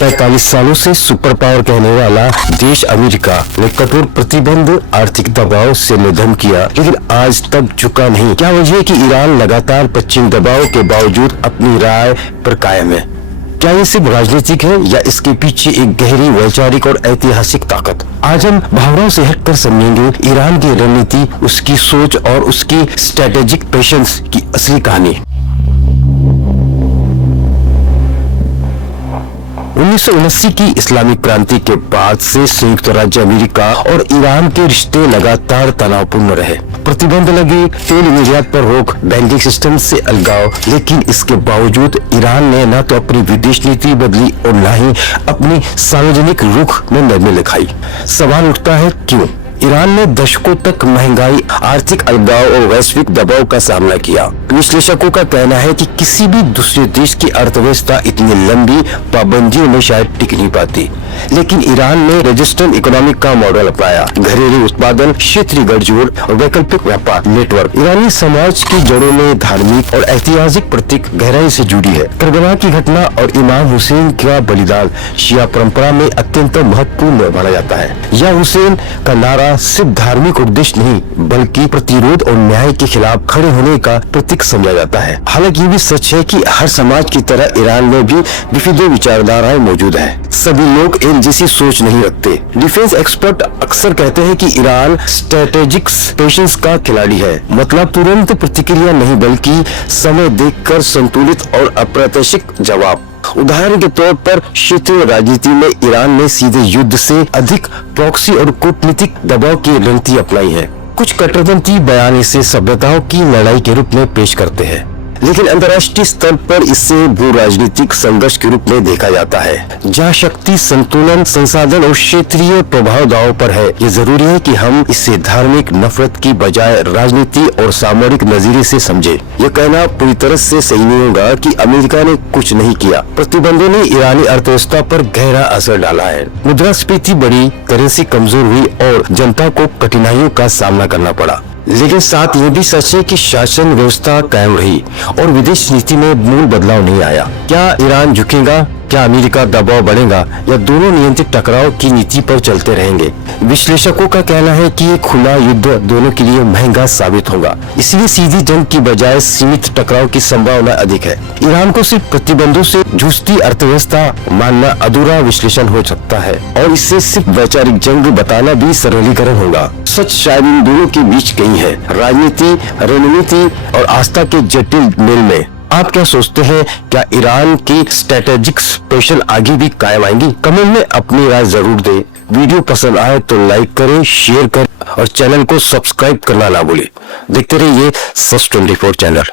45 सालों से super power कहने वाला देश अमेरिका ने कठोर प्रतिबंध, आर्थिक दबाव से निधन किया, लेकिन आज तक झुका नहीं। क्या वजह है कि ईरान लगातार पश्चिमी दबाव के बावजूद अपनी राय पर कायम है? क्या ये सिर्फ राजनीतिक है या इसके पीछे एक गहरी वैचारिक और ऐतिहासिक ताकत? आज हम भावनाओं से हटकर समझेंगे ईरान की रणनीति, उसकी सोच और उसकी स्ट्रेटेजिक पेशेंस की असली कहानी। 1979 की इस्लामिक क्रांति के बाद से संयुक्त राज्य अमेरिका और ईरान के रिश्ते लगातार तनावपूर्ण रहे। प्रतिबंध लगे, तेल निर्यात पर रोक, बैंकिंग सिस्टम से अलगाव, लेकिन इसके बावजूद ईरान ने न तो अपनी विदेश नीति बदली और न ही अपनी सार्वजनिक रुख में नरमी दिखाई। सवाल उठता है क्यों? ईरान ने दशकों तक महंगाई, आर्थिक अलगाव और वैश्विक दबाव का सामना किया। विश्लेषकों का कहना है कि किसी भी दूसरे देश की अर्थव्यवस्था इतनी लंबी पाबंदियों में शायद टिक नहीं पाती, लेकिन ईरान ने रेजिस्टेंट इकोनॉमिक का मॉडल अपनाया। घरेलू उत्पादन, क्षेत्रीय गठजोड़ और वैकल्पिक व्यापार नेटवर्क। ईरानी समाज की जड़ों में धार्मिक और ऐतिहासिक प्रतीक गहराई से जुड़ी है। करबला की घटना और इमाम हुसैन का बलिदान शिया परंपरा में अत्यंत महत्वपूर्ण माना जाता है। यह हुसैन का नारा सिर्फ धार्मिक उद्देश्य नहीं बल्कि प्रतिरोध और न्याय के खिलाफ खड़े होने का प्रतीक समझा जाता है। हालांकि ये भी सच है कि हर समाज की तरह ईरान में भी विविध विचारधाराएं मौजूद है। सभी लोग एक जैसी सोच नहीं रखते। डिफेंस एक्सपर्ट अक्सर कहते हैं कि ईरान स्ट्रेटेजिक पेशेंस का खिलाड़ी है, मतलब तुरंत प्रतिक्रिया नहीं बल्कि समय देखकर संतुलित और अप्रत्याशित जवाब। उदाहरण के तौर पर क्षेत्रीय राजनीति में ईरान ने सीधे युद्ध से अधिक प्रॉक्सी और कूटनीतिक दबाव की रणनीति अपनाई है। कुछ कट्टरपंथी बयान इसे सभ्यताओं की लड़ाई के रूप में पेश करते हैं, लेकिन अंतर्राष्ट्रीय स्तर पर इसे भू राजनीतिक संघर्ष के रूप में देखा जाता है, जहां शक्ति संतुलन, संसाधन और क्षेत्रीय प्रभाव दांव पर है। ये जरूरी है कि हम इसे धार्मिक नफरत की बजाय राजनीति और सामरिक नजरिए से समझे। ये कहना पूरी तरह से सही नहीं होगा कि अमेरिका ने कुछ नहीं किया। प्रतिबंधों ने ईरानी अर्थव्यवस्था पर गहरा असर डाला है। मुद्रास्फीति बढ़ी, करेंसी कमजोर हुई और जनता को कठिनाइयों का सामना करना पड़ा। लेकिन साथ ये भी सच है कि शासन व्यवस्था कायम रही और विदेश नीति में मूल बदलाव नहीं आया। क्या ईरान झुकेगा? क्या अमेरिका दबाव बढ़ेगा या दोनों नियंत्रित टकराव की नीति पर चलते रहेंगे? विश्लेषकों का कहना है कि खुला युद्ध दोनों के लिए महंगा साबित होगा, इसलिए सीधी जंग की बजाय सीमित टकराव की संभावना अधिक है। ईरान को सिर्फ प्रतिबंधों से जूझती अर्थव्यवस्था मानना अधूरा विश्लेषण हो सकता है और इससे सिर्फ वैचारिक जंग बताना भी सरलीकरण होगा। सच शायद इन दोनों के बीच कहीं है, राजनीति, रणनीति और आस्था के जटिल मेल में। आप क्या सोचते हैं? क्या ईरान की स्ट्रेटेजिक पेशन आगे भी कायम आएंगी? कमेंट में अपनी राय जरूर दें। वीडियो पसंद आए तो लाइक करें, शेयर करें और चैनल को सब्सक्राइब करना ना भूलें। देखते रहिए सच 24 चैनल।